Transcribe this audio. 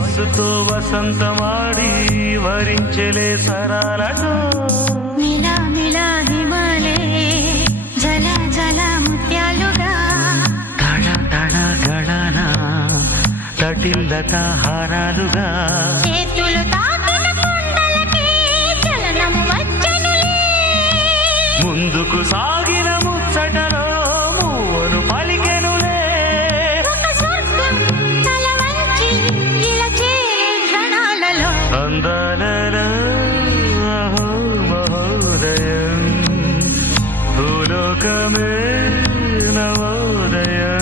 వయస్సుతో వసంతమాడి వరించలే సరాలతో మిలా మిలా హిమాలే జల జల ముత్యాలుగా తళ తళ గళన తటిల్లత హారాలుగా చేతులు తాకిన కొండలకే చలనం వచ్చనులే ముందుకు సాగిన ముచ్చటలో మూవను పలికెనులే ఒక స్వర్గం తల వంచి ఇలా చేరే క్షణాలలో అందాలలో అహో మహోదయం భూలోకమే నవోదయం